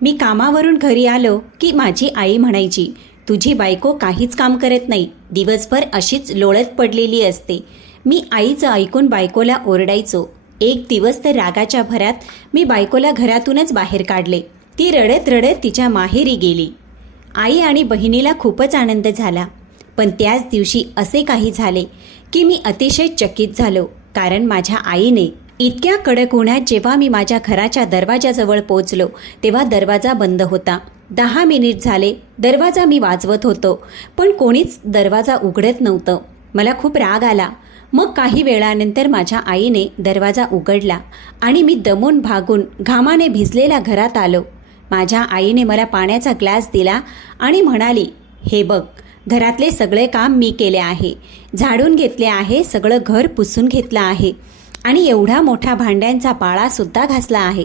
मी कामावरून घरी आलो की माझी आई म्हणायची, तुझी बायको काहीच काम करत नाही, दिवसभर अशीच लोळत पडलेली असते. मी आईचं ऐकून बायकोला ओरडायचो. एक दिवस तर रागाच्या भरात मी बायकोला घरातूनच बाहेर काढले. ती रडत रडत तिच्या माहेरी गेली. आई आणि बहिणीला खूपच आनंद झाला. पण त्याच दिवशी असे काही झाले की मी अतिशय चकित झालो. कारण माझ्या आईने इतक्या कडक उन्हात जेव्हा मी माझ्या घराच्या दरवाजाजवळ पोचलो तेव्हा दरवाजा बंद होता. 10 मिनिट झाले, दरवाजा मी वाजवत होतो, पण कोणीच दरवाजा उघडत नव्हतं. मला खूप राग आला. मग काही वेळानंतर माझ्या आईने दरवाजा उघडला आणि मी दमून भागून घामाने भिजलेल्या घरात आलो. माझ्या आईने मला पाण्याचा ग्लास दिला आणि म्हणाली, हे बघ, घरातले सगळे काम मी केले आहे, झाडून घेतले आहे, सगळं घर पुसून घेतलं आहे आणि एवढा मोठा भांड्यांचा पाळासुद्धा घासला आहे.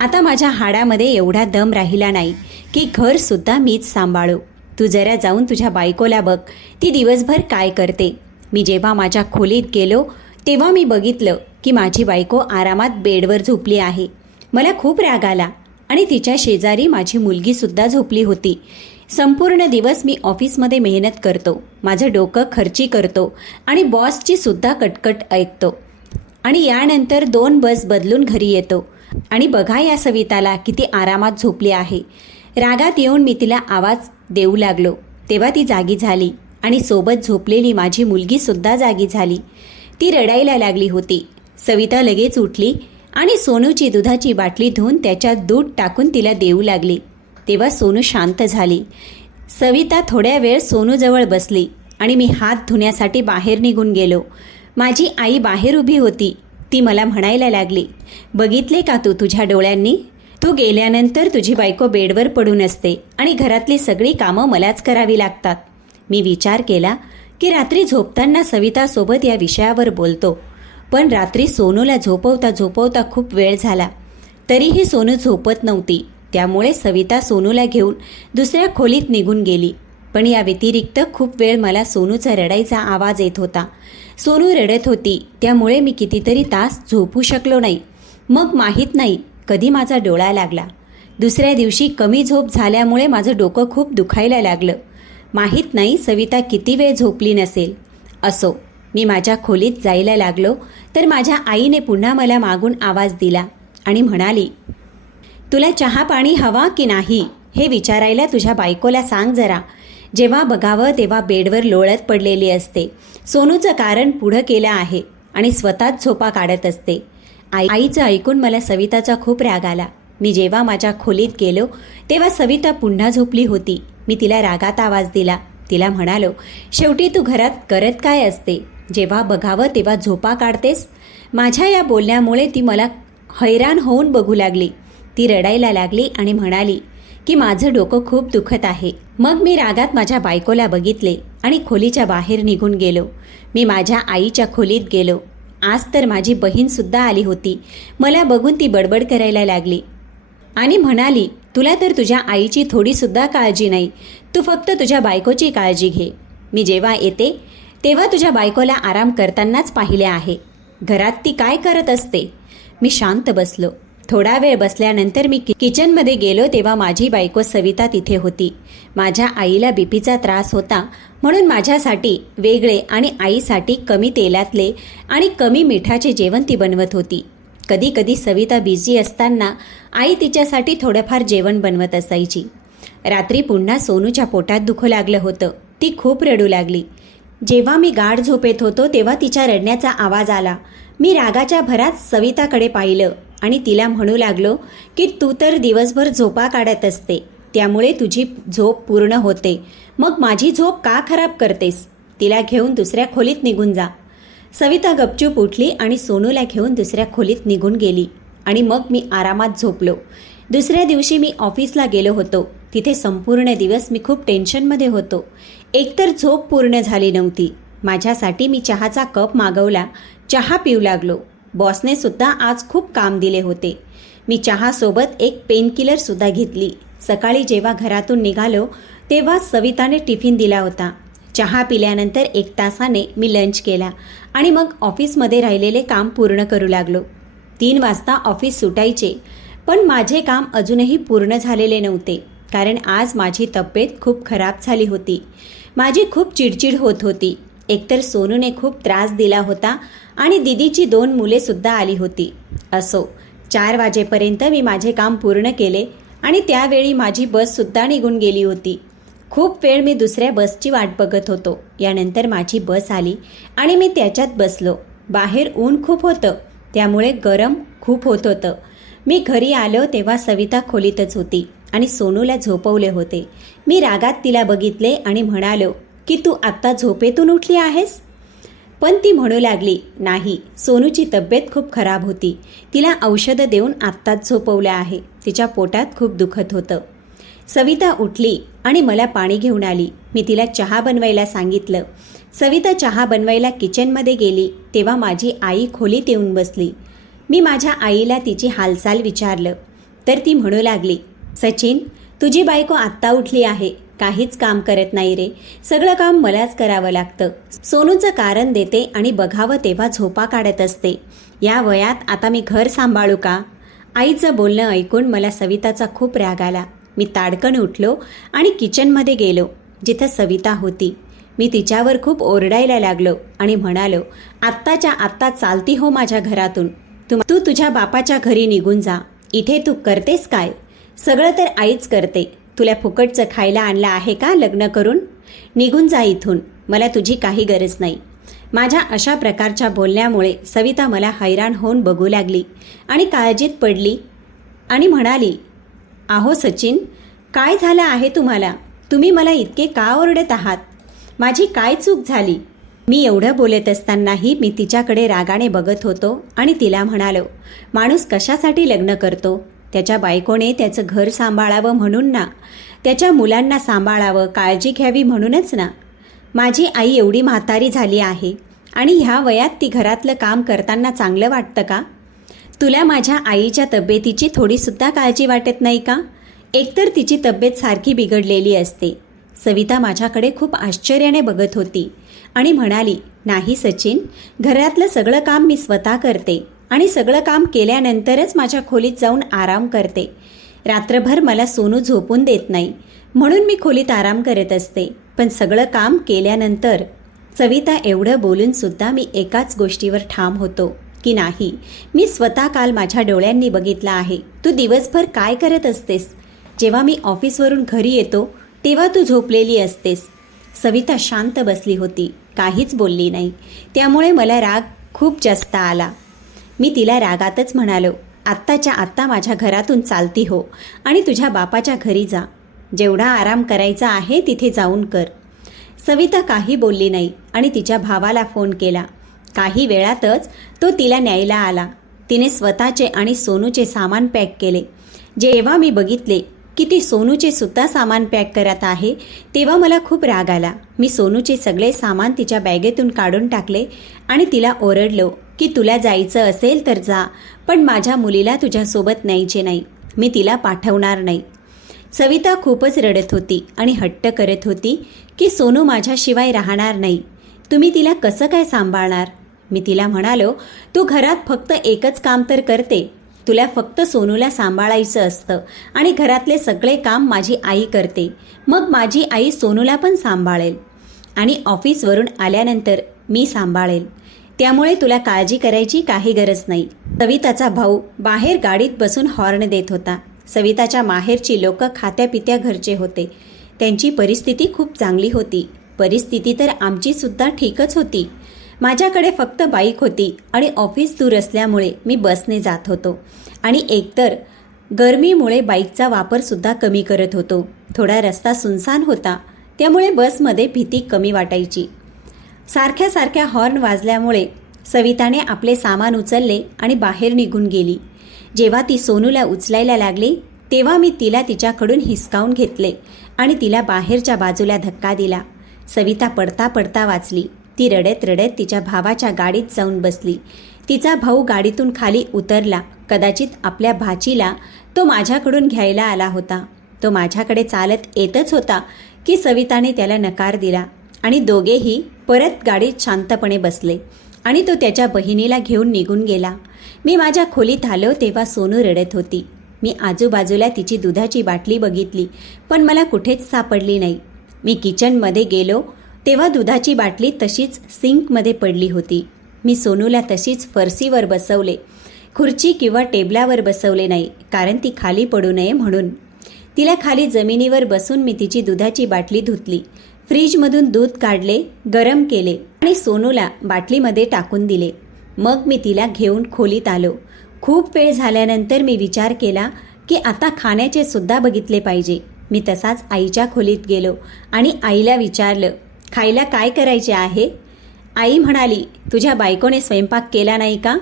आता माझ्या हाडामध्ये एवढा दम राहिला नाही की घरसुद्धा मीच सांभाळू. तू जरा जाऊन तुझ्या बायकोला बघ, ती दिवसभर काय करते. मी जेव्हा माझ्या खोलीत गेलो तेव्हा मी बघितलं की माझी बायको आरामात बेडवर झोपली आहे. मला खूप राग आला आणि तिच्या शेजारी माझी मुलगीसुद्धा झोपली होती. संपूर्ण दिवस मी ऑफिसमध्ये मेहनत करतो, माझं डोकं खर्ची करतो आणि बॉसची सुद्धा कटकट ऐकतो आणि यानंतर 2 बस बदलून घरी येतो आणि बघा या सविताला किती आरामात झोपली आहे. रागात येऊन मी तिला आवाज देऊ लागलो तेव्हा ती जागी झाली आणि सोबत झोपलेली माझी मुलगीसुद्धा जागी झाली. ती रडायला लागली होती. सविता लगेच उठली आणि सोनूची दुधाची बाटली धुवून त्याच्यात दूध टाकून तिला देऊ लागली. तेव्हा सोनू शांत झाली. सविता थोड्या वेळ सोनूजवळ बसली आणि मी हात धुण्यासाठी बाहेर निघून गेलो. माझी आई बाहेर उभी होती. ती मला म्हणायला लागली, बघितले का तू तुझ्या डोळ्यांनी? तू गेल्यानंतर तुझी बायको बेडवर पडून असते आणि घरातली सगळी कामं मलाच करावी लागतात. मी विचार केला की रात्री झोपताना सवितासोबत या विषयावर बोलतो, पण रात्री सोनूला झोपवता झोपवता खूप वेळ झाला. तरीही सोनू झोपत नव्हती. त्यामुळे सविता सोनूला घेऊन दुसऱ्या खोलीत निघून गेली. पण या व्यतिरिक्त खूप वेळ मला सोनूचा रडायचा आवाज येत होता. सोनू रडत होती, त्यामुळे मी कितीतरी तास झोपू शकलो नाही. मग माहीत नाही कधी माझा डोळा लागला. दुसऱ्या दिवशी कमी झोप झाल्यामुळे माझं डोकं खूप दुखायला लागलं. माहीत नाही सविता किती वेळ झोपली नसेल. असो, मी माझ्या खोलीत जायला लागलो तर माझ्या आईने पुन्हा मला मागून आवाज दिला आणि म्हणाली, तुला चहा पाणी हवा की नाही हे विचारायला तुझ्या बायकोला सांग जरा. जेव्हा बघावं तेव्हा बेडवर लोळत पडलेली असते. सोनूचं कारण पुढं केलं आहे आणि स्वतःच झोपा काढत असते. आईचं ऐकून मला सविताचा खूप राग आला. मी जेव्हा माझ्या खोलीत गेलो तेव्हा सविता पुन्हा झोपली होती. मी तिला रागात आवाज दिला. तिला म्हणालो, शेवटी तू घरात करत काय असते? जेव्हा बघावं तेव्हा झोपा काढतेस. माझ्या या बोलण्यामुळे ती मला हैराण होऊन बघू लागली. ती रडायला लागली आणि म्हणाली की माझं डोकं खूप दुखत आहे. मग मी रागात माझ्या बायकोला बघितले आणि खोलीच्या बाहेर निघून गेलो. मी माझ्या आईच्या खोलीत गेलो. आज तर माझी बहीणसुद्धा आली होती. मला बघून ती बडबड करायला लागली आणि म्हणाली, तुला तर तुझ्या आईची थोडीसुद्धा काळजी नाही, तू फक्त तुझ्या बायकोची काळजी घे. मी जेव्हा येते तेव्हा तुझ्या बायकोला आराम करतानाच पाहिले आहे. घरात ती काय करत असते? मी शांत बसलो. थोडा वेळ बसल्यानंतर मी किचनमध्ये गेलो तेव्हा माझी बायको सविता तिथे होती. माझ्या आईला बीपीचा त्रास होता म्हणून माझ्यासाठी वेगळे आणि आईसाठी कमी तेलातले आणि कमी मिठाचे जेवण ती बनवत होती. कधी कधी सविता बिझी असताना आई तिच्यासाठी थोडंफार जेवण बनवत असायची. रात्री पुन्हा सोनूच्या पोटात दुखू लागलं होतं. ती खूप रडू लागली. जेव्हा मी गाढ झोपेत होतो तेव्हा तिच्या रडण्याचा आवाज आला. मी रागाच्या भरात सविताकडे पाहिलं आणि तिला म्हणू लागलो की तू तर दिवसभर झोपा काढत असते, त्यामुळे तुझी झोप पूर्ण होते. मग माझी झोप का खराब करतेस? तिला घेऊन दुसऱ्या खोलीत निघून जा. सविता गपचूप उठली आणि सोनूला घेऊन दुसऱ्या खोलीत निघून गेली आणि मग मी आरामात झोपलो. दुसऱ्या दिवशी मी ऑफिसला गेलो होतो. तिथे संपूर्ण दिवस मी खूप टेन्शनमध्ये होतो. एकतर झोप पूर्ण झाली नव्हती. माझ्यासाठी मी चहाचा कप मागवला. चहा पिऊ लागलो. बॉसने सुद्धा आज खूप काम दिले होते. मी चहासोबत एक पेनकिलरसुद्धा घेतली. सकाळी जेव्हा घरातून निघालो तेव्हा सविताने टिफिन दिला होता. चहा पिल्यानंतर 1 तासाने मी लंच केला आणि मग ऑफिसमध्ये राहिलेले काम पूर्ण करू लागलो. 3 वाजता ऑफिस सुटायचे, पण माझे काम अजूनही पूर्ण झालेले नव्हते, कारण आज माझी तब्येत खूप खराब झाली होती. माझी खूप चिडचिड होत होती. एकतर सोनूने खूप त्रास दिला होता आणि दीदीची 2 मुलेसुद्धा आली होती. असो, 4 वाजेपर्यंत मी माझे काम पूर्ण केले आणि त्यावेळी माझी बससुद्धा निघून गेली होती. खूप वेळ मी दुसऱ्या बसची वाट बघत होतो. यानंतर माझी बस आली आणि मी त्याच्यात बसलो. बाहेर ऊन खूप होतं, त्यामुळे गरम खूप होत होतं. मी घरी आलो तेव्हा सविता खोलीतच होती आणि सोनूला झोपवले होते. मी रागात तिला बघितले आणि म्हणालो की तू आत्ता झोपेतून उठली आहेस? पण ती म्हणू लागली, नाही, सोनूची तब्येत खूप खराब होती. तिला औषधं देऊन आत्ताच झोपवलं आहे. तिच्या पोटात खूप दुखत होतं. सविता उठली आणि मला पाणी घेऊन आली. मी तिला चहा बनवायला सांगितलं. सविता चहा बनवायला किचनमध्ये गेली तेव्हा माझी आई खोलीत येऊन बसली. मी माझ्या आईला तिची हालचाल विचारलं तर ती म्हणू लागली, सचिन, तुझी बायको आत्ता उठली आहे. काहीच काम करत नाही रे. सगळं काम मलाच करावं लागतं. सोनूचं कारण देते आणि बघावं तेव्हा झोपा काढत असते. या वयात आता मी घर सांभाळू का? आईचं बोलणं ऐकून मला सविताचा खूप राग आला. मी ताडकन उठलो आणि किचनमध्ये गेलो जिथं सविता होती. मी तिच्यावर खूप ओरडायला लागलो आणि म्हणालो, आत्ताच्या आत्ता चालती हो माझ्या घरातून. तू तुझ्या बापाच्या घरी निघून जा. इथे तू करतेस काय? सगळं तर आईच करते. तुला फुकटचं खायला आणलं आहे का लग्न करून? निघून जा इथून. मला तुझी काही गरज नाही. माझ्या अशा प्रकारच्या बोलण्यामुळे सविता मला हैराण होऊन बघू लागली आणि काळजीत पडली आणि म्हणाली, आहो सचिन, काय झालं आहे तुम्हाला? तुम्ही मला इतके का ओरडत आहात? माझी काय चूक झाली? मी एवढं बोलत असतानाही मी तिच्याकडे रागाने बघत होतो आणि तिला म्हणालो, माणूस कशासाठी लग्न करतो? त्याच्या बायकोने त्याचं घर सांभाळावं म्हणून ना, त्याच्या मुलांना सांभाळावं, काळजी घ्यावी म्हणूनच ना. माझी आई एवढी म्हातारी झाली आहे आणि ह्या वयात ती घरातलं काम करताना चांगलं वाटतं का? तुला माझ्या आईच्या तब्येतीची थोडीसुद्धा काळजी वाटत नाही का? एकतर तिची तब्येत सारखी बिघडलेली असते. सविता माझ्याकडे खूप आश्चर्याने बघत होती आणि म्हणाली, नाही सचिन, घरातलं सगळं काम मी स्वतः करते आणि सगळं काम केल्यानंतरच माझ्या खोलीत जाऊन आराम करते. रात्रभर मला सोनू झोपून देत नाही म्हणून मी खोलीत आराम करत असते. पण सगळं काम केल्यानंतर. सविता एवढं बोलूनसुद्धा मी एकाच गोष्टीवर ठाम होतो की नाही, मी स्वतः काल माझ्या डोळ्यांनी बघितलं आहे. तू दिवसभर काय करत असतेस? जेव्हा मी ऑफिसवरून घरी येतो तेव्हा तू झोपलेली असतेस. सविता शांत बसली होती, काहीच बोलली नाही. त्यामुळे मला राग खूप जास्त आला. मी तिला रागातच म्हणालो, आत्ताच्या आत्ता माझ्या घरातून चालती हो आणि तुझ्या बापाच्या घरी जा. जेवढा आराम करायचा आहे तिथे जाऊन कर. सविता काही बोलली नाही आणि तिच्या भावाला फोन केला. काही वेळातच तो तिला न्यायला आला. तिने स्वतःचे आणि सोनूचे सामान पॅक केले. जेव्हा मी बघितले की ती सोनूचे सुद्धा सामान पॅक करत आहे तेव्हा मला खूप राग आला. मी सोनूचे सगळे सामान तिच्या बॅगेतून काढून टाकले आणि तिला ओरडलो की तुला जायचं असेल तर जा, पण माझ्या मुलीला तुझ्यासोबत न्यायचे नाही. मी तिला पाठवणार नाही. सविता खूपच रडत होती आणि हट्ट करत होती की सोनू माझ्याशिवाय राहणार नाही. तुम्ही तिला कसं काय सांभाळणार? मी तिला म्हणालो, तू घरात फक्त एकच काम तर करते. तुला फक्त सोनूला सांभाळायचं असतं आणि घरातले सगळे काम माझी आई करते. मग माझी आई सोनूला पण सांभाळेल आणि ऑफिसवरून आल्यानंतर मी सांभाळेल. त्यामुळे तुला काळजी करायची काही गरज नाही. सविताचा भाऊ बाहेर गाडीत बसून हॉर्न देत होता. सविताच्या माहेरची लोक खात्यापित्या घरचे होते. त्यांची परिस्थिती खूप चांगली होती. परिस्थिती तर आमची सुद्धा ठीकच होती. माझ्याकडे फक्त बाईक होती आणि ऑफिस दूर असल्यामुळे मी बसने जात होतो आणि एकतर गरमीमुळे बाईकचा वापरसुद्धा कमी करत होतो. थोडा रस्ता सुनसान होता, त्यामुळे बसमध्ये भीती कमी वाटायची. सारख्या सारख्या हॉर्न वाजल्यामुळे सविताने आपले सामान उचलले आणि बाहेर निघून गेली. जेव्हा ती सोनूला उचलायला लागली तेव्हा मी तिला तिच्याकडून हिसकावून घेतले आणि तिला बाहेरच्या बाजूला धक्का दिला. सविता पडता पडता वाचली. ती रडत रडत तिच्या भावाच्या गाडीत जाऊन बसली. तिचा भाऊ गाडीतून खाली उतरला. कदाचित आपल्या भाचीला तो माझ्याकडून घ्यायला आला होता. तो माझ्याकडे चालत येतच होता की सविताने त्याला नकार दिला आणि दोघेही परत गाडीत शांतपणे बसले आणि तो त्याच्या बहिणीला घेऊन निघून गेला. मी माझ्या खोलीत आलो तेव्हा सोनू रडत होती. मी आजूबाजूला तिची दुधाची बाटली बघितली, पण मला कुठेच सापडली नाही. मी किचनमध्ये गेलो तेव्हा दुधाची बाटली तशीच सिंकमध्ये पडली होती. मी सोनूला तशीच फरशीवर बसवले. खुर्ची किंवा टेबलावर बसवले नाही, कारण ती खाली पडू नये म्हणून. तिला खाली जमिनीवर बसून मी तिची दुधाची बाटली धुतली. फ्रीजमधून दूध काढले, गरम केले आणि सोनूला बाटलीमध्ये टाकून दिले. मग मी तिला घेऊन खोलीत आलो. खूप वेळ झाल्यानंतर मी विचार केला की आता खाण्याचे सुद्धा बघितले पाहिजे. मी तसाच आईच्या खोलीत गेलो आणि आईला विचारलं, खायला काय करायचे आहे? आई म्हणाली, तुझ्या बायकोने स्वयंपाक केला नाही का?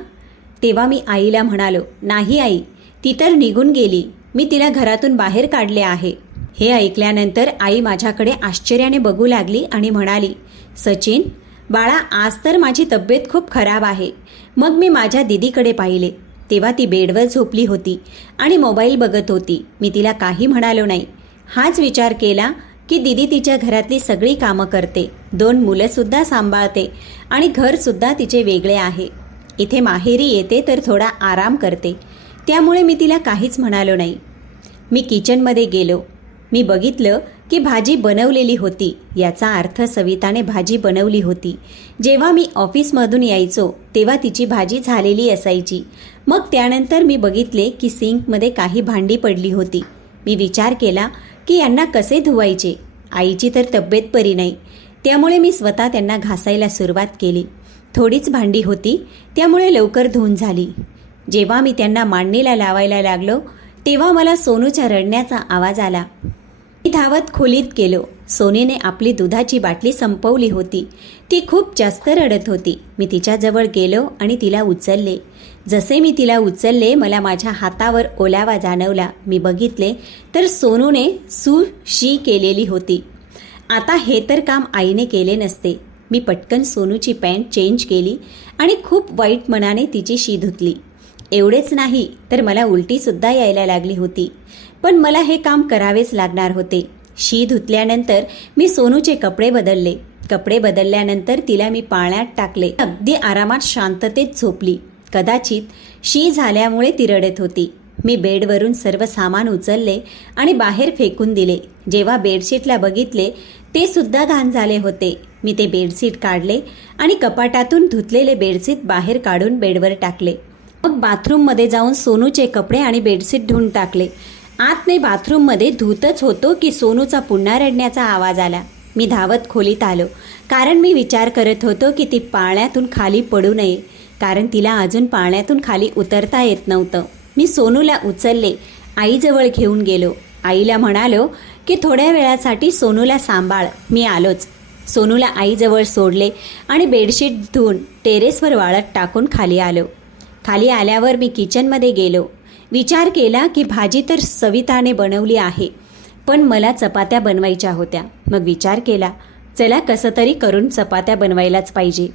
तेव्हा मी आईला म्हणालो, नाही आई, ती तर निघून गेली. मी तिला घरातून बाहेर काढले आहे. हे ऐकल्यानंतर आई माझ्याकडे आश्चर्याने बघू लागली आणि म्हणाली, सचिन बाळा, आज तर माझी तब्येत खूप खराब आहे. मग मी माझ्या दीदीकडे पाहिले तेव्हा ती बेडवर झोपली होती आणि मोबाईल बघत होती. मी तिला काही म्हणालो नाही. हाच विचार केला की दीदी तिच्या घरातली सगळी कामं करते, 2 मुलंसुद्धा सांभाळते आणि घरसुद्धा तिचे वेगळे आहे. इथे माहेरी येते तर थोडा आराम करते, त्यामुळे मी तिला काहीच म्हणालो नाही. मी किचनमध्ये गेलो. मी बघितलं की भाजी बनवलेली होती. याचा अर्थ सविताने भाजी बनवली होती. जेव्हा मी ऑफिसमधून यायचो तेव्हा तिची भाजी झालेली असायची. मग त्यानंतर मी बघितले की सिंकमध्ये काही भांडी पडली होती. मी विचार केला की यांना कसे धुवायचे. आईची तर तब्येत बरी नाही, त्यामुळे मी स्वतः त्यांना घासायला सुरुवात केली. थोडीच भांडी होती, त्यामुळे लवकर धुवून झाली. जेव्हा मी त्यांना मांडणीला लावायला लागलो तेव्हा मला सोनूच्या रडण्याचा आवाज आला. मी धावत खोलीत गेलो. सोनीने आपली दुधाची बाटली संपवली होती. ती खूप जास्त रडत होती. मी तिच्याजवळ गेलो आणि तिला उचलले. जसे मी तिला उचलले मला माझ्या हातावर ओलावा जाणवला. मी बघितले तर सोनूने शी केलेली होती. आता हे तर काम आईने केले नसते. मी पटकन सोनूची पॅन्ट चेंज केली आणि खूप वाईट मनाने तिची शी धुतली. एवढेच नाही तर मला उलटीसुद्धा यायला लागली होती, पण मला हे काम करावेच लागणार होते. शी धुतल्यानंतर मी सोनूचे कपडे बदलले. कपडे बदलल्यानंतर तिला मी पाळण्यात टाकले. अगदी आरामात शांततेत झोपली. कदाचित शी झाल्यामुळे ती रडत होती. मी बेडवरून सर्व सामान उचलले आणि बाहेर फेकून दिले. जेव्हा बेडशीटला बघितले ते सुद्धा घाण झाले होते. मी ते बेडशीट काढले आणि कपाटातून धुतलेले बेडशीट बाहेर काढून बेडवर टाकले. मग बाथरूममध्ये जाऊन सोनूचे कपडे आणि बेडशीट धुवून टाकले. आतने बाथरूममध्ये धुतच होतो की सोनूचा पुन्हा रडण्याचा आवाज आला. मी धावत खोलीत आलो, कारण मी विचार करत होतो की ती पाळण्यातून खाली पडू नये, कारण तिला अजून पाळण्यातून खाली उतरता येत नव्हतं. मी सोनूला उचलले, आईजवळ घेऊन गेलो. आईला म्हणालो की थोड्या वेळासाठी सोनूला सांभाळ, मी आलोच. सोनूला आईजवळ सोडले आणि बेडशीट धुवून टेरेसवर वाळत टाकून खाली आलो. खाली आल्यावर मी किचनमध्ये गेलो. विचार केला की भाजी तर सविताने बनवली आहे, पण मला चपात्या बनवायच्या होत्या. मग विचार केला, चला कसं तरी करून चपात्या बनवायलाच पाहिजे.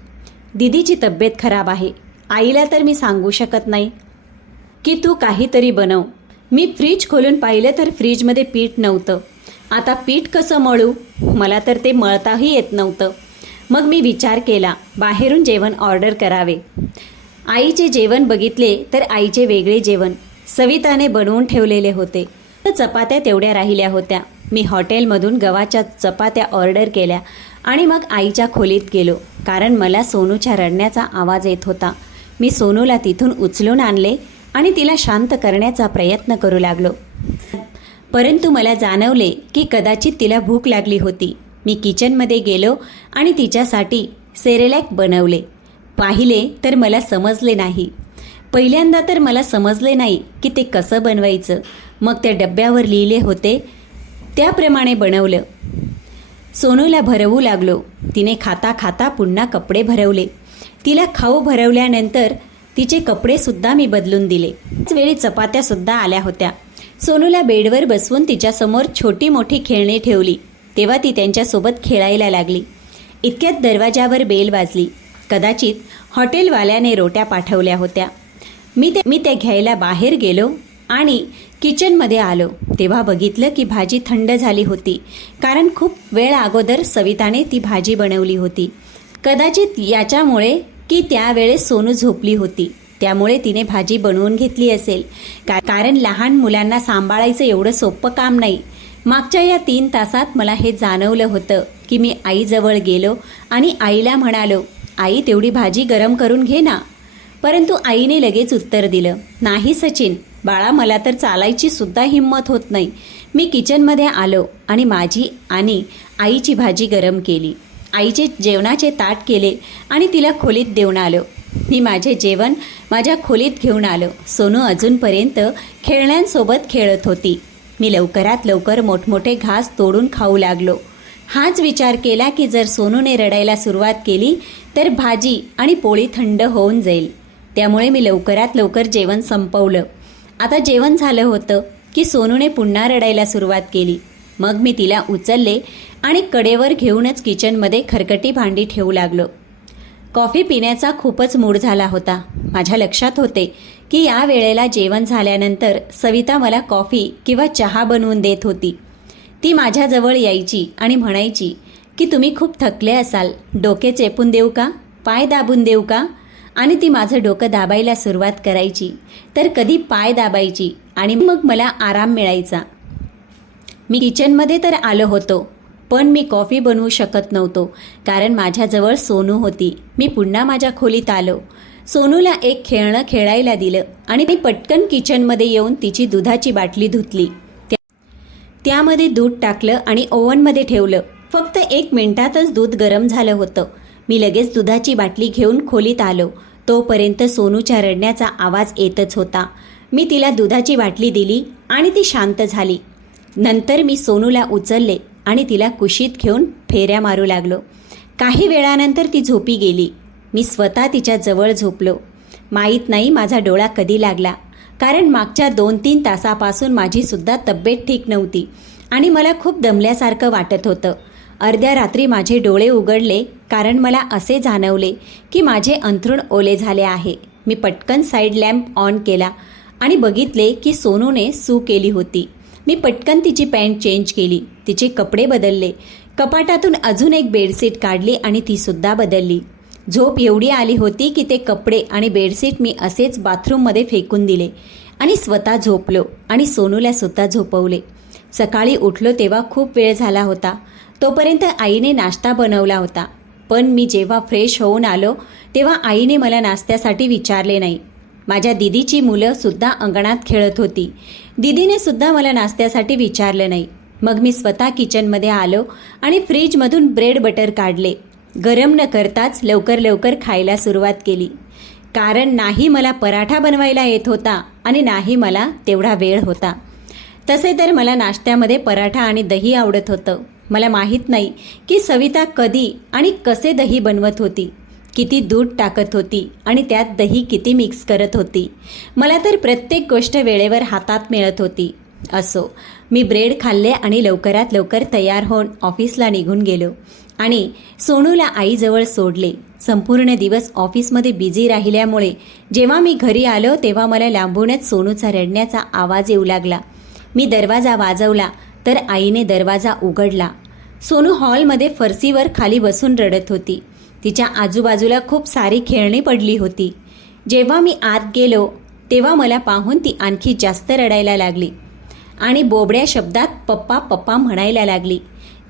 दीदीची तब्येत खराब आहे. आईला तर मी सांगू शकत नाही की तू काहीतरी बनव. मी फ्रीज खोलून पाहिलं तर फ्रीजमध्ये पीठ नव्हतं. आता पीठ कसं मळू? मला तर ते मळताही येत नव्हतं. मग मी विचार केला, बाहेरून जेवण ऑर्डर करावे. आईचे जेवण बघितले तर आईचे वेगळे जेवण सविताने बनवून ठेवलेले होते. तर चपात्या तेवढ्या राहिल्या होत्या. मी हॉटेलमधून गव्हाच्या चपात्या ऑर्डर केल्या आणि मग आईच्या खोलीत गेलो, कारण मला सोनूच्या रडण्याचा आवाज येत होता. मी सोनूला तिथून उचलून आणले आणि तिला शांत करण्याचा प्रयत्न करू लागलो. परंतु मला जाणवले की कदाचित तिला भूक लागली होती. मी किचनमध्ये गेलो आणि तिच्यासाठी सेरेलॅक बनवले. पाहिले तर मला समजले नाही. पहिल्यांदा तर मला समजले नाही की ते कसं बनवायचं. मग त्या डब्यावर लिहिले होते त्याप्रमाणे बनवलं. सोनूला भरवू लागलो. तिने खाता खाता पुन्हा कपडे भरवले. तिला खाऊ भरवल्यानंतर तिचे कपडेसुद्धा मी बदलून दिले. त्याच वेळी चपात्यासुद्धा आल्या होत्या. सोनूला बेडवर बसवून तिच्यासमोर छोटी मोठी खेळणी ठेवली. तेव्हा ती त्यांच्यासोबत खेळायला लागली. इतक्यात दरवाजावर बेल वाजली. कदाचित हॉटेलवाल्याने रोट्या पाठवल्या होत्या. मी त्या घ्यायला बाहेर गेलो आणि किचनमध्ये आलो. तेव्हा बघितलं की भाजी थंड झाली होती, कारण खूप वेळ अगोदर सविताने ती भाजी बनवली होती. कदाचित याच्यामुळे की त्यावेळेस सोनू झोपली होती. त्यामुळे तिने भाजी बनवून घेतली असेल. कारण लहान मुलांना सांभाळायचं एवढं सोपं काम नाही. मागच्या या 3 तासात मला हे जाणवलं होतं की मी आईजवळ गेलो आणि आईला म्हणालो, आई तेवढी भाजी गरम करून घे ना. परंतु आईने लगेच उत्तर दिलं, नाही सचिन बाळा, मला तर चालायची सुद्धा हिंमत होत नाही. मी किचनमध्ये आलो आणि माझी आणि आईची भाजी गरम केली. आईचे जेवणाचे ताट केले आणि तिला खोलीत देऊन आलो. मी माझे जेवण माझ्या खोलीत घेऊन आलो. सोनू अजूनपर्यंत खेळण्यांसोबत खेळत होती. मी लवकरात लवकर मोठमोठे घास तोडून खाऊ लागलो. हाच विचार केला की जर सोनूने रडायला सुरुवात केली तर भाजी आणि पोळी थंड होऊन जाईल. त्यामुळे मी लवकरात लवकर जेवण संपवलं. आता जेवण झालं होतं की सोनूने पुन्हा रडायला सुरुवात केली. मग मी तिला उचलले आणि कडेवर घेऊनच किचनमध्ये खरकटी भांडी ठेवू लागलो. कॉफी पिण्याचा खूपच मूड झाला होता. माझ्या लक्षात होते की या वेळेला जेवण झाल्यानंतर सविता मला कॉफी किंवा चहा बनवून देत होती. ती माझ्याजवळ यायची आणि म्हणायची की तुम्ही खूप थकले असाल, डोके चेपून देऊ का, पाय दाबून देऊ का. आणि ती माझं डोकं दाबायला सुरुवात करायची, तर कधी पाय दाबायची आणि मग मला आराम मिळायचा. मी किचनमध्ये तर आलो होतो, पण मी कॉफी बनवू शकत नव्हतो कारण माझ्याजवळ सोनू होती. मी पुन्हा माझ्या खोलीत आलो. सोनूला एक खेळणं खेळायला दिलं आणि मी पटकन किचनमध्ये येऊन तिची दुधाची बाटली धुतली. त्यामध्ये दूध टाकलं आणि ओव्हनमध्ये ठेवलं. फक्त 1 मिनिटातच दूध गरम झालं होतं. मी लगेच दुधाची बाटली घेऊन खोलीत आलो. तोपर्यंत सोनूच्या रडण्याचा आवाज येतच होता. मी तिला दुधाची बाटली दिली आणि ती शांत झाली. नंतर मी सोनूला उचलले आणि तिला कुशीत घेऊन फेऱ्या मारू लागलो. काही वेळानंतर ती झोपी गेली. मी स्वतः तिच्या जवळ झोपलो. माहीत नाही माझा डोळा कधी लागला, कारण मागच्या 2-3 तासापासून माझी सुद्धा तब्येत ठीक नव्हती आणि मला खूप दमल्यासारखं वाटत होतं. अर्ध्या रात्री माझे डोळे उघडले कारण मला असे जाणवले की माझे अंथरूण ओले झाले आहे. मी पटकन साईड लॅम्प ऑन केला आणि बघितले की सोनूने सू केली होती. मी पटकन तिची पॅन्ट चेंज केली, तिचे कपडे बदलले, कपाटातून अजून एक बेडशीट काढली आणि ती सुद्धा बदलली. झोप एवढी आली होती की ते कपडे आणि बेडशीट मी असेच बाथरूममध्ये फेकून दिले आणि स्वतः झोपलो आणि सोनूला सुद्धा झोपवले. सकाळी उठलो तेव्हा खूप वेळ झाला होता. तोपर्यंत आईने नाश्ता बनवला होता. पण मी जेव्हा फ्रेश होऊन आलो तेव्हा आईने मला नाश्त्यासाठी विचारले नाही. माझ्या दीदीची मुलं सुद्धा अंगणात खेळत होती. दीदीने सुद्धा मला नाश्त्यासाठी विचारलं नाही. मग मी स्वतः किचनमध्ये आलो आणि फ्रीजमधून ब्रेड बटर काढले. गरम न करताच लवकर लवकर खायला सुरुवात केली. कारण नाही मला पराठा बनवायला येत होता आणि नाही मला तेवढा वेळ होता. तसे तर मला नाश्त्यामध्ये पराठा आणि दही आवडत होतं. मला माहीत नाही की सविता कधी आणि कसे दही बनवत होती, किती दूध टाकत होती आणि त्यात दही किती मिक्स करत होती. मला तर प्रत्येक गोष्ट वेळेवर हातात मिळत होती. असो, मी ब्रेड खाल्ले आणि लवकरात लवकर तयार होऊन ऑफिसला निघून गेलो आणि सोनूला आईजवळ सोडले. संपूर्ण दिवस ऑफिसमध्ये बिझी राहिल्यामुळे जेव्हा मी घरी आलो तेव्हा मला लांबूनच सोनूचा रडण्याचा आवाज येऊ लागला. मी दरवाजा वाजवला तर आईने दरवाजा उघडला. सोनू हॉलमध्ये फरशीवर खाली बसून रडत होती. तिच्या आजूबाजूला खूप सारी खेळणी पडली होती. जेव्हा मी आत गेलो तेव्हा मला पाहून ती आणखी जास्त रडायला लागली आणि बोबड्या शब्दात पप्पा पप्पा म्हणायला लागली.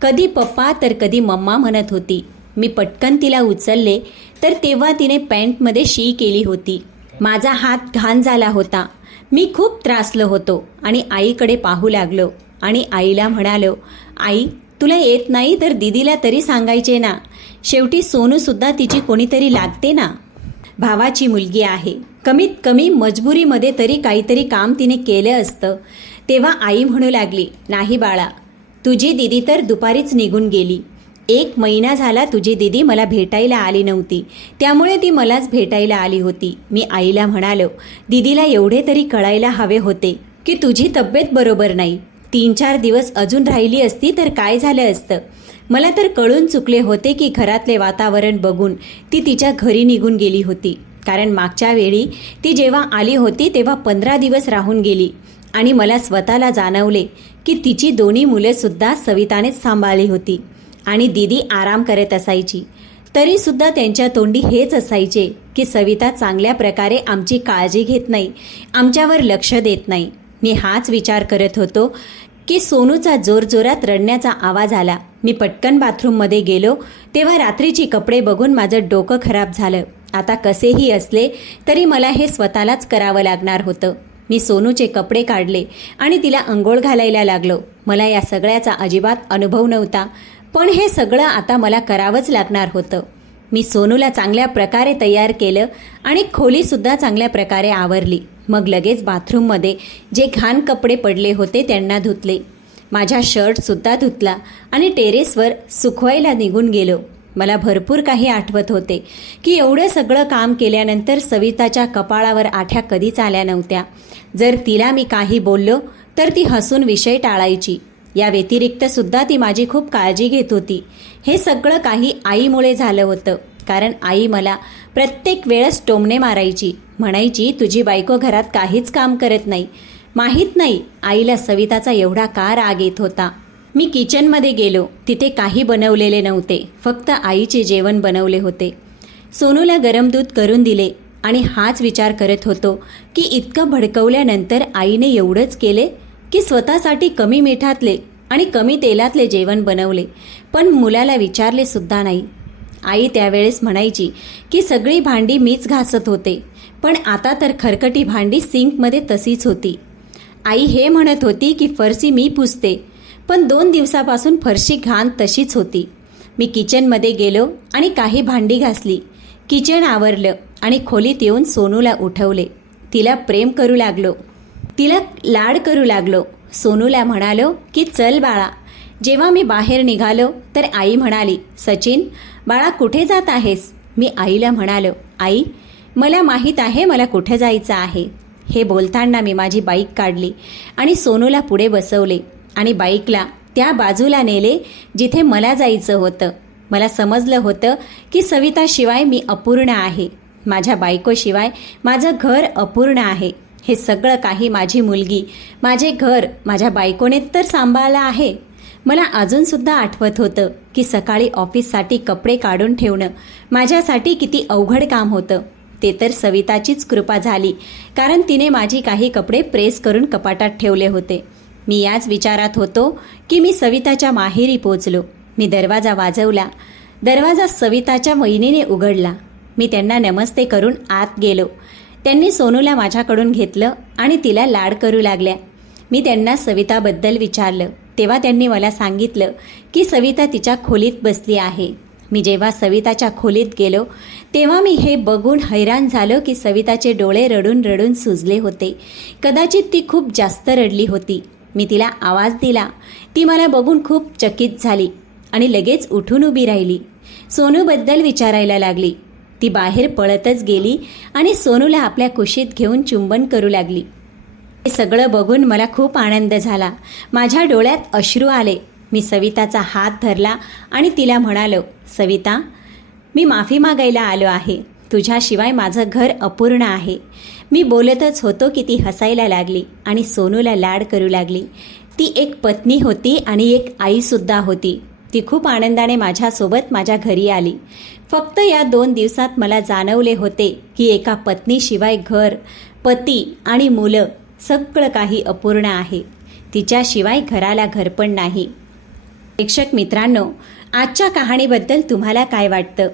कधी पप्पा तर कधी मम्मा म्हणत होती. मी पटकन तिला उचलले तर तेव्हा तिने पॅन्टमध्ये शी केली होती. माझा हात घाण झाला होता. मी खूप त्रासलो होतो आणि आईकडे पाहू लागलो आणि आईला म्हणालो, आई तुला येत नाही तर दीदीला तरी सांगायचे ना. शेवटी सोनूसुद्धा तिची कोणीतरी लागते ना. भावाची मुलगी आहे, कमीत कमी मजबुरीमध्ये तरी काहीतरी काम तिने केलं असतं. तेव्हा आई म्हणू लागली, नाही बाळा, तुझी दीदी तर दुपारीच निघून गेली. 1 महिना झाला तुझी दीदी मला भेटायला आली नव्हती, त्यामुळे ती मलाच भेटायला आली होती. मी आईला म्हणालो, दीदीला एवढे तरी कळायला हवे होते की तुझी तब्येत बरोबर नाही. 3-4 दिवस अजून राहिली असती तर काय झालं असतं. मला तर कळून चुकले होते की घरातले वातावरण बघून ती तिच्या घरी निघून गेली होती. कारण मागच्या वेळी ती जेव्हा आली होती तेव्हा 15 दिवस राहून गेली आणि मला स्वतःला जाणवले की तिची दोन्ही मुलेसुद्धा सवितानेच सांभाळली होती आणि दीदी आराम करत असायची. तरीसुद्धा त्यांच्या तोंडी हेच असायचे की सविता चांगल्या प्रकारे आमची काळजी घेत नाही, आमच्यावर लक्ष देत नाही. मी हाच विचार करत होतो की सोनूचा जोरजोरात रडण्याचा आवाज आला. मी पटकन बाथरूममध्ये गेलो तेव्हा रात्रीची कपडे बघून माझं डोकं खराब झालं. आता कसेही असले तरी मला हे स्वतःलाच करावं लागणार होतं. मी सोनूचे कपडे काढले आणि तिला अंघोळ घालायला लागलो. मला या सगळ्याचा अजिबात अनुभव नव्हता, पण हे सगळं आता मला करावंच लागणार होतं. मी सोनूला चांगल्या प्रकारे तयार केलं आणि खोलीसुद्धा चांगल्या प्रकारे आवरली. मग लगेच बाथरूममध्ये जे घाण कपडे पडले होते त्यांना धुतले. माझा शर्टसुद्धा धुतला आणि टेरेसवर सुकवायला निघून गेलो. मला भरपूर काही आठवत होते की एवढं सगळं काम केल्यानंतर सविताच्या कपाळावर आठ्या कधीच आल्या नव्हत्या. जर तिला मी काही बोललो तर ती हसून विषय टाळायची. या व्यतिरिक्त सुद्धा ती माझी खूप काळजी घेत होती. हे सगळं काही आईमुळे झालं होतं, कारण आई मला प्रत्येक वेळेस टोमणे मारायची. म्हणायची, तुझी बायको घरात काहीच काम करत नाही. माहीत नाही आईला सविताचा एवढा का राग येत होता. मी किचनमध्ये गेलो. तिथे काही बनवलेले नव्हते, फक्त आईचे जेवण बनवले होते. सोनूला गरम दूध करून दिले आणि हाच विचार करत होतो की इतकं भडकवल्यानंतर आईने एवढंच केले की स्वतःसाठी कमी मिठातले आणि कमी तेलातले जेवण बनवले, पण मुलाला विचारले सुद्धा नाही. आई त्यावेळेस म्हणायची की सगळी भांडी मीच घासत होते, पण आता तर खरकटी भांडी सिंकमध्ये तशीच होती. आई हे म्हणत होती की फरशी मी पुसते, पण 2 दिवसापासून फरशी घाण तशीच होती. मी किचनमध्ये गेलो आणि काही भांडी घासली. किचन आवरलं आणि खोलीत येऊन सोनूला उठवले. तिला प्रेम करू लागलो, तिला लाड करू लागलो. सोनूला म्हणालो की चल बाळा. जेव्हा मी बाहेर निघालो तर आई म्हणाली, सचिन बाळा कुठे जात आहेस? मी आईला म्हणालो, आई मला माहीत आहे मला कुठे जायचं आहे. हे बोलताना मी माझी बाईक काढली आणि सोनूला पुढे बसवले आणि बाईकला त्या बाजूला नेले जिथे मला जायचं होतं. मला समजलं होतं की सविताशिवाय मी अपूर्ण आहे, माझ्या बायकोशिवाय माझं घर अपूर्ण आहे. हे सगळं काही माझी मुलगी, माझे घर माझ्या बायकोने तर सांभाळलं आहे. मला अजूनसुद्धा आठवत होतं की सकाळी ऑफिससाठी कपडे काढून ठेवणं माझ्यासाठी किती अवघड काम होतं. ते तर सविताचीच कृपा झाली, कारण तिने माझी काही कपडे प्रेस करून कपाटात ठेवले होते. मी याच विचारात होतो की मी सविताच्या माहेरी पोचलो. मी दरवाजा वाजवला. दरवाजा सविताच्या वहिनीने उघडला. मी त्यांना नमस्ते करून आत गेलो. त्यांनी सोनूला माझ्याकडून घेतलं आणि तिला लाड करू लागल्या. मी त्यांना सविताबद्दल विचारलं तेव्हा त्यांनी मला सांगितलं की सविता तिच्या खोलीत बसली आहे. मी जेव्हा सविताच्या खोलीत गेलो तेव्हा मी हे बघून हैराण झालो की सविताचे डोळे रडून रडून सुजले होते. कदाचित ती खूप जास्त रडली होती. मी तिला आवाज दिला. ती मला बघून खूप चकित झाली आणि लगेच उठून उभी राहिली. सोनूबद्दल विचारायला लागली. ती बाहेर पळतच गेली आणि सोनूला आपल्या कुशीत घेऊन चुंबन करू लागली. हे सगळं बघून मला खूप आनंद झाला. माझ्या डोळ्यात अश्रू आले. मी सविताचा हात धरला आणि तिला म्हणालो, सविता मी माफी मागायला आलो आहे. तुझ्याशिवाय माझं घर अपूर्ण आहे. मी बोलतच होतो की ती हसायला लागली आणि सोनूला लाड करू लागली. ती एक पत्नी होती आणि एक आईसुद्धा होती. ती खूप आनंदाने माझ्यासोबत माझ्या घरी आली. फक्त या 2 दिवसात मला जाणवले होते की एका पत्नीशिवाय घर, पती आणि मुलं सगळं काही अपूर्ण आहे. तिच्याशिवाय घराला घरपण नाही. प्रेक्षक मित्रांनो, आजच्या कहाणीबद्दल तुम्हाला काय वाटतं?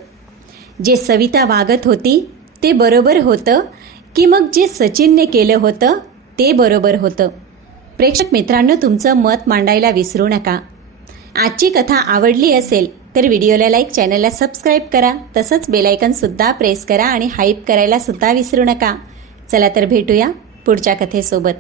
जे सविता वागत होती ते बरोबर होतं की मग जे सचिनने केलं होतं ते बरोबर होतं? प्रेक्षक मित्रांनो, तुमचं मत मांडायला विसरू नका. आजची कथा आवडली असेल तर व्हिडिओला लाईक, चॅनलला सबस्क्राईब करा. तसंच बेलायकनसुद्धा प्रेस करा आणि हाईप करायला सुद्धा विसरू नका. चला तर भेटूया पुढच्या कथेसोबत.